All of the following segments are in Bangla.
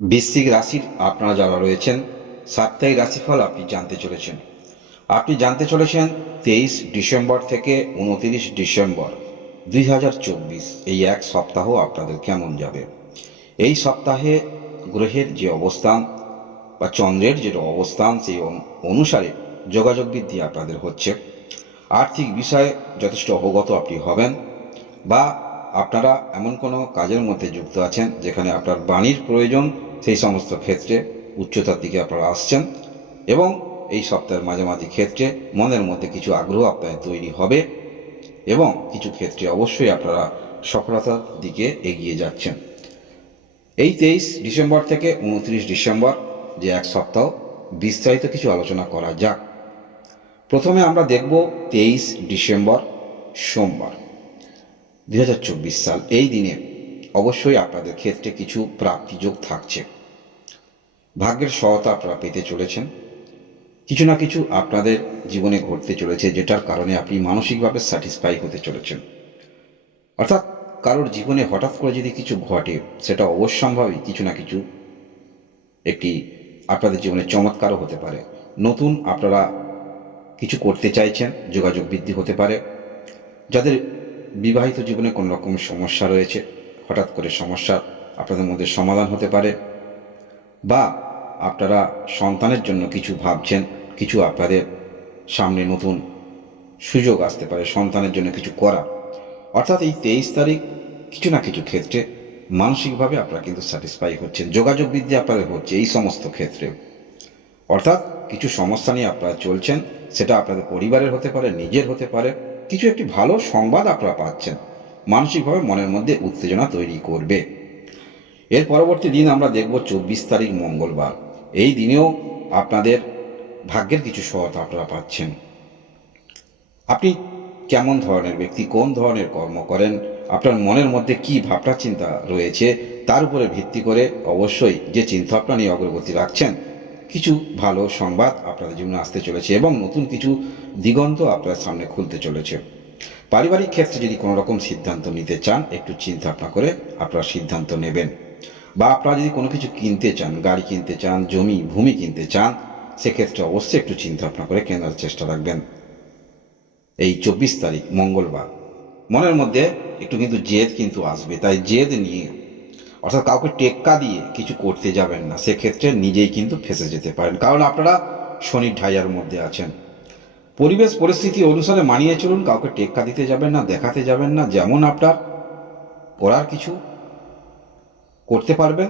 বৃশ্চিক রাশির আপনারা যারা রয়েছেন, সাপ্তাহিক রাশিফল আপনি জানতে চলেছেন। 23 ডিসেম্বর থেকে 29 ডিসেম্বর 2024 এই এক সপ্তাহ আপনাদের কেমন যাবে। এই সপ্তাহে গ্রহের যে অবস্থান বা চন্দ্রের যে অবস্থান সেই অনুসারে যোগাযোগ বৃদ্ধি আপনাদের হচ্ছে। আর্থিক বিষয়ে যথেষ্ট অবগত আপনি হবেন, বা আপনারা এমন কোনো কাজের মধ্যে যুক্ত আছেন যেখানে আপনার বাণীর প্রয়োজন, সেই সমস্ত ক্ষেত্রে উচ্চতার দিকে আপনারা আসছেন। এবং এই সপ্তাহের মাঝামাঝি ক্ষেত্রে মনের মধ্যে কিছু আগ্রহ আপনাদের তৈরি হবে এবং কিছু ক্ষেত্রে অবশ্যই আপনারা সফলতার দিকে এগিয়ে যাচ্ছেন। এই 23 ডিসেম্বর থেকে 29 ডিসেম্বর যে এক সপ্তাহ, বিস্তারিত কিছু আলোচনা করা যাক। প্রথমে আমরা দেখব 23 ডিসেম্বর সোমবার 2024 সাল। এই দিনে অবশ্যই আপনাদের ক্ষেত্রে কিছু প্রাপ্তিযোগ থাকছে। ভাগ্যের সহায়তা আপনারা পেতে চলেছেন। কিছু না কিছু আপনাদের জীবনে ঘটতে চলেছে যেটার কারণে আপনি মানসিকভাবে স্যাটিসফাই হতে চলেছেন। অর্থাৎ কারোর জীবনে হঠাৎ করে যদি কিছু ঘটে, সেটা অবশ্যম্ভাবী কিছু না কিছু একটি আপনাদের জীবনে চমৎকারও হতে পারে। নতুন আপনারা কিছু করতে চাইছেন, যোগাযোগ বৃদ্ধি হতে পারে। যাদের বিবাহিত জীবনে কোনো রকম সমস্যা রয়েছে, হঠাৎ করে সমস্যা আপনাদের মধ্যে সমাধান হতে পারে। বা আপনারা সন্তানের জন্য কিছু ভাবছেন, কিছু আপনাদের সামনে নতুন সুযোগ আসতে পারে সন্তানের জন্য কিছু করা। অর্থাৎ এই 23 তারিখ কিছু না কিছু ক্ষেত্রে মানসিকভাবে আপনারা কিন্তু স্যাটিসফাই হচ্ছেন, যোগাযোগ বৃদ্ধি আপনাদের হচ্ছে এই সমস্ত ক্ষেত্রে। অর্থাৎ কিছু সমস্যা নিয়ে আপনারা চলছেন, সেটা আপনাদের পরিবারের হতে পারে, নিজের হতে পারে। কিছু একটি ভালো সংবাদ আপনারা পাচ্ছেন, মানসিকভাবে মনের মধ্যে উত্তেজনা তৈরি করবে। এর পরবর্তী দিন আমরা দেখব 24 তারিখ মঙ্গলবার। এই দিনেও আপনাদের ভাগ্যের কিছু সহায়তা আপনারা পাচ্ছেন। আপনি কেমন ধরনের ব্যক্তি, কোন ধরনের কর্ম করেন, আপনার মনের মধ্যে কি ভাবনা চিন্তা রয়েছে, তার উপরে ভিত্তি করে অবশ্যই যে চিন্তা ভাবনা নিয়ে অগ্রগতি রাখছেন, কিছু ভালো সংবাদ আপনাদের জীবনে আসতে চলেছে এবং নতুন কিছু দিগন্ত আপনার সামনে খুলতে চলেছে। পারিবারিক ক্ষেত্রে যদি কোনো রকম সিদ্ধান্ত নিতে চান, একটু চিন্তা ভাবনা করে আপনারা সিদ্ধান্ত নেবেন। বা আপনারা যদি কোনো কিছু কিনতে চান, গাড়ি কিনতে চান, জমি ভূমি কিনতে চান, সেক্ষেত্রে অবশ্যই একটু চিন্তা ভাবনা করে কেনার চেষ্টা রাখবেন। এই 24 তারিখ মঙ্গলবার মনের মধ্যে একটু কিন্তু জেদ কিন্তু আসবে, তাই জেদ নিয়ে, অর্থাৎ কাউকে টেক্কা দিয়ে কিছু করতে যাবেন না, সেক্ষেত্রে নিজেই কিন্তু ফেঁসে যেতে পারেন, কারণ আপনারা শনির ঢাইয়ার মধ্যে আছেন। পরিবেশ পরিস্থিতি অনুসারে মানিয়ে চলুন, কাউকে টেক্কা দিতে যাবেন না, দেখাতে যাবেন না। যেমন আপনার করার কিছু করতে পারবেন,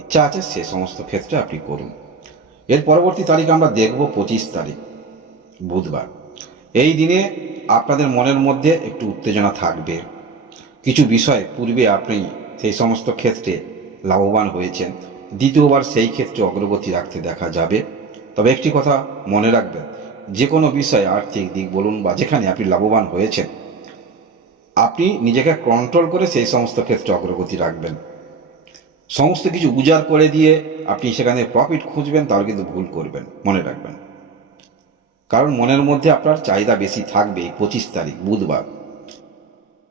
ইচ্ছা আছে, সে সমস্ত ক্ষেত্রে আপনি করুন। এর পরবর্তী তারিখ আমরা দেখব 25 তারিখ বুধবার। এই দিনে আপনাদের মনের মধ্যে একটু উত্তেজনা থাকবে। কিছু বিষয় পূর্বে আপনি সেই সমস্ত ক্ষেত্রে লাভবান হয়েছেন, দ্বিতীয়বার সেই ক্ষেত্রে অগ্রগতি রাখতে দেখা যাবে। তবে একটি কথা মনে রাখবেন, যে কোনো বিষয়ে আর্থিক দিক বলুন বা যেখানে আপনি লাভবান হয়েছেন, আপনি নিজেকে কন্ট্রোল করে সেই সমস্ত ক্ষেত্রে অগ্রগতি রাখবেন। সমস্ত কিছু উজাড় করে দিয়ে আপনি সেখানে প্রফিট খুঁজবেন, তাহলে কিন্তু ভুল করবেন, মনে রাখবেন। কারণ মনের মধ্যে আপনার চাহিদা বেশি থাকবে। 25 তারিখ বুধবার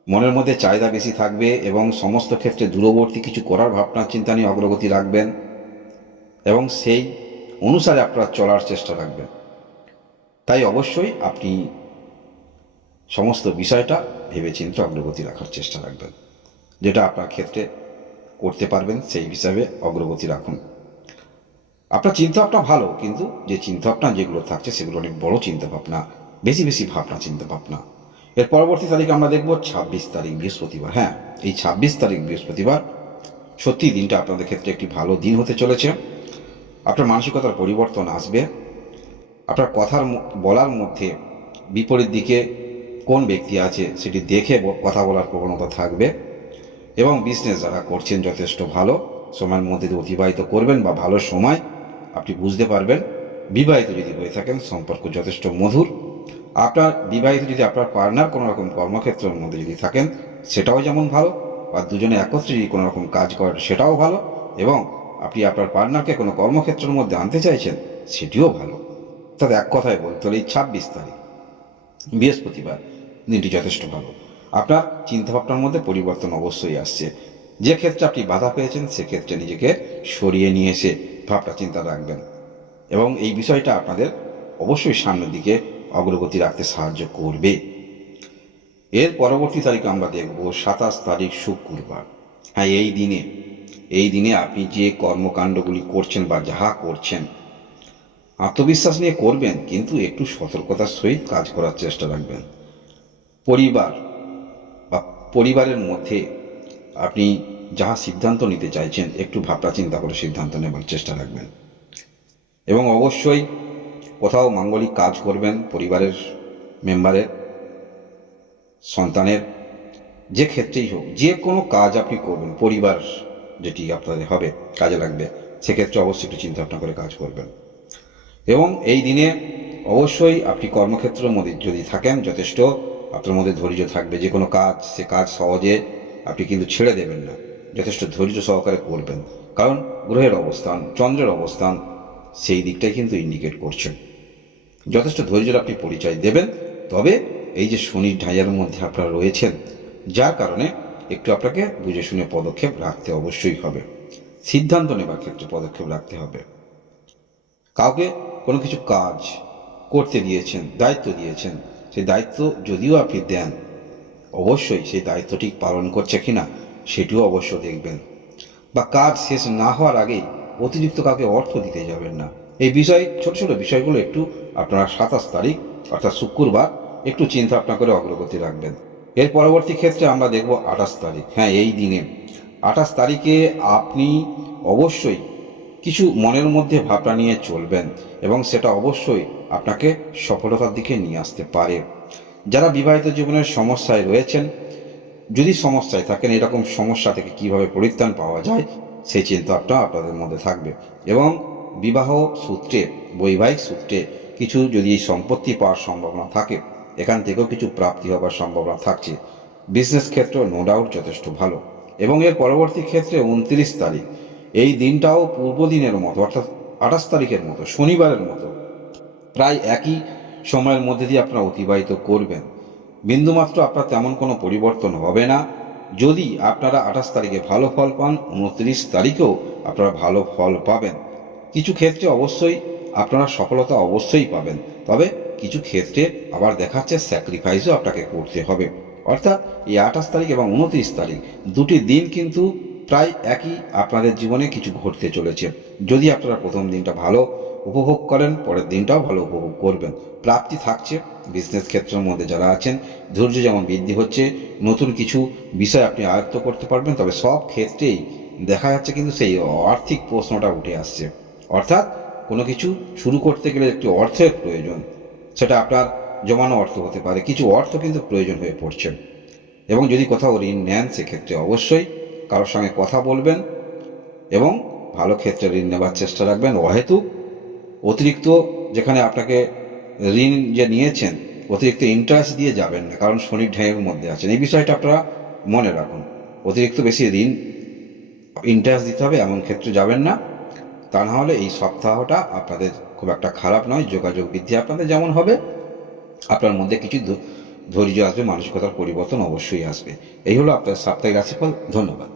মনের মধ্যে চাহিদা বেশি থাকবে এবং সমস্ত ক্ষেত্রে দূরবর্তী কিছু করার ভাবনা চিন্তা নিয়ে অগ্রগতি রাখবেন এবং সেই অনুসারে আপনারা চলার চেষ্টা রাখবেন। তাই অবশ্যই আপনি সমস্ত বিষয়টা ভেবেচিন্তে অগ্রগতি রাখার চেষ্টা রাখবেন। যেটা আপনার ক্ষেত্রে করতে পারবেন সেই হিসাবে অগ্রগতি রাখুন। আপনার চিন্তাভাবনা ভালো, কিন্তু যে চিন্তাভাবনা যেগুলো থাকছে সেগুলো অনেক বড় চিন্তাভাবনা, বেশি বেশি ভাবনা চিন্তাভাবনা। এর পরবর্তী তারিখ আমরা দেখব 26 তারিখ বৃহস্পতিবার। হ্যাঁ, এই 26 তারিখ বৃহস্পতিবার সত্যি দিনটা আপনাদের ক্ষেত্রে একটি ভালো দিন হতে চলেছে। আপনার মানসিকতার পরিবর্তন আসবে। আপনার কথার বলার মধ্যে বিপরীত দিকে কোন ব্যক্তি আছে সেটি দেখে কথা বলার প্রবণতা থাকবে এবং বিজনেস যারা করছেন যথেষ্ট ভালো সময়ের মধ্যে দিয়ে অতিবাহিত করবেন বা ভালো সময় আপনি বুঝতে পারবেন। বিবাহিত যদি হয়ে থাকেন, সম্পর্ক যথেষ্ট মধুর। আপনার বিবাহিত যদি আপনার পার্টনার কোনো রকম কর্মক্ষেত্রের মধ্যে যদি থাকেন, সেটাও যেমন ভালো, বা দুজনে একত্রে যদি কোনো রকম কাজ করেন সেটাও ভালো, এবং আপনি আপনার পার্টনারকে কোনো কর্মক্ষেত্রের মধ্যে আনতে চাইছেন, সেটিও ভালো। অর্থাৎ এক কথায় বলতে হলে এই 26 তারিখ বৃহস্পতিবার দিনটি যথেষ্ট ভালো। আপনার চিন্তাভাবনার মধ্যে পরিবর্তন অবশ্যই আসছে। যে ক্ষেত্রে আপনি বাধা পেয়েছেন সেক্ষেত্রে নিজেকে সরিয়ে নিয়ে এসে ভাবনা চিন্তা রাখবেন, এবং এই বিষয়টা আপনাদের অবশ্যই সামনের দিকে অগ্রগতি রাখতে সাহায্য করবে। এর পরবর্তী তারিখ আমরা দেখব 27 তারিখ শুক্রবার। হ্যাঁ, এই দিনে আপনি যে কর্মকাণ্ডগুলি করছেন বা যাহা করছেন আত্মবিশ্বাস নিয়ে করবেন, কিন্তু একটু সতর্কতার সহিত কাজ করার চেষ্টা রাখবেন। পরিবারের মধ্যে আপনি যাহা সিদ্ধান্ত নিতে চাইছেন একটু ভাবনা চিন্তা করে সিদ্ধান্ত নেবার চেষ্টা রাখবেন, এবং অবশ্যই কোথাও মাঙ্গলিক কাজ করবেন পরিবারের মেম্বারের, সন্তানের, যে ক্ষেত্রেই হোক যে কোনো কাজ আপনি করবেন পরিবার যেটি আপনাদের হবে কাজে লাগবে, সেক্ষেত্রে অবশ্যই একটু চিন্তা ভাবনা করে কাজ করবেন। এবং এই দিনে অবশ্যই আপনি কর্মক্ষেত্রের মধ্যে যদি থাকেন যথেষ্ট আপনার মধ্যে ধৈর্য থাকবে। যে কোনো কাজ, সে কাজ সহজে আপনি কিন্তু ছেড়ে দেবেন না, যথেষ্ট ধৈর্য সহকারে করবেন, কারণ গ্রহের অবস্থান, চন্দ্রের অবস্থান সেই দিকটাই কিন্তু ইন্ডিকেট করছে। যথেষ্ট ধৈর্যের আপনি পরিচয় দেবেন, তবে এই যে শনির ঢাইয়ার মধ্যে আপনারা রয়েছেন, যার কারণে একটু আপনাকে বুঝে শুনে পদক্ষেপ রাখতে অবশ্যই হবে, সিদ্ধান্ত নেবার ক্ষেত্রে পদক্ষেপ রাখতে হবে। কাউকে কোনো কিছু কাজ করতে দিয়েছেন, দায়িত্ব দিয়েছেন, সেই দায়িত্ব যদিও আপনি দেন, অবশ্যই সেই দায়িত্বটি পালন করছে কিনা সেটিও অবশ্য দেখবেন। বা কাজ শেষ না হওয়ার আগেই অতিরিক্ত কাউকে অর্থ দিতে যাবেন না। এই বিষয়, ছোট ছোট বিষয়গুলো একটু আপনারা 27 তারিখ অর্থাৎ শুক্রবার একটু চিন্তা ভাবনা করে অগ্রগতি রাখবেন। এর পরবর্তী ক্ষেত্রে আমরা দেখব 28 তারিখ। হ্যাঁ, এই দিনে 28 তারিখে আপনি অবশ্যই কিছু মনের মধ্যে ভাবনা নিয়ে চলবেন, এবং সেটা অবশ্যই আপনাকে সফলতার দিকে নিয়ে আসতে পারে। যারা বিবাহিত জীবনের সমস্যায় রয়েছেন, যদি সমস্যায় থাকেন, এরকম সমস্যা থেকে কিভাবে পরিত্রাণ পাওয়া যায় সেই চিন্তাটা আপনাদের মধ্যে থাকবে। এবং বিবাহ সূত্রে, বৈবাহিক সূত্রে কিছু যদি সম্পত্তি পাওয়ার সম্ভাবনা থাকে, এখান থেকেও কিছু প্রাপ্তি হবার সম্ভাবনা থাকছে। বিজনেস ক্ষেত্র নো ডাউট যথেষ্ট ভালো। এবং এর পরবর্তী ক্ষেত্রে 29 তারিখ, এই দিনটাও পূর্বদিনের মতো অর্থাৎ 28 তারিখের মতো, শনিবারের মতো প্রায় একই সময়ের মধ্যে দিয়ে আপনারা অতিবাহিত করবেন। বিন্দুমাত্র আপনার তেমন কোনো পরিবর্তন হবে না। যদি আপনারা 28 তারিখে ভালো ফল পান, 29 তারিখেও আপনারা ভালো ফল পাবেন। কিছু ক্ষেত্রে অবশ্যই আপনারা সফলতা অবশ্যই পাবেন, তবে কিছু ক্ষেত্রে আবার দেখাচ্ছে স্যাক্রিফাইসও আপনাকে করতে হবে। অর্থাৎ এই 28 তারিখ এবং 29 তারিখ দুটি দিন কিন্তু প্রায় একই আপনাদের জীবনে কিছু ঘটতে চলেছে। যদি আপনারা প্রথম দিনটা ভালো উপভোগ করেন, পরের দিনটাও ভালো উপভোগ করবেন। প্রাপ্তি থাকছে বিজনেস ক্ষেত্রের মধ্যে যারা আছেন, ধৈর্য যেমন বৃদ্ধি হচ্ছে, নতুন কিছু বিষয় আপনি আয়ত্ত করতে পারবেন, তবে সব ক্ষেত্রেই দেখা যাচ্ছে কিন্তু সেই আর্থিক প্রশ্নটা উঠে আসছে। অর্থাৎ কোনো কিছু শুরু করতে গেলে একটি অর্থের প্রয়োজন, সেটা আপনার জমানো অর্থ হতে পারে, কিছু অর্থ কিন্তু প্রয়োজন হয়ে পড়ছে। এবং যদি কোথাও ঋণ নেন সেক্ষেত্রে অবশ্যই কারোর সঙ্গে কথা বলবেন, এবং ভালো ক্ষেত্রে ঋণ নেবার চেষ্টা রাখবেন। অহেতুক অতিরিক্ত যেখানে আপনাকে ঋণ যে নিয়েছেন অতিরিক্ত ইন্টারেস্ট দিয়ে যাবেন না, কারণ শনির ঢাইয়ের মধ্যে আছেন। এই বিষয়টা আপনারা মনে রাখুন, অতিরিক্ত বেশি ঋণ ইন্টারেস্ট দিতে হবে এমন ক্ষেত্রে যাবেন না। তা না হলে এই সপ্তাহটা আপনাদের খুব একটা খারাপ নয়। যোগাযোগ বৃদ্ধি আপনাদের যেমন হবে, আপনার মধ্যে কিছু ধৈর্য আসবে, মানসিকতার পরিবর্তন অবশ্যই আসবে। এই হলো আপনার সাপ্তাহিক রাশিফল। ধন্যবাদ।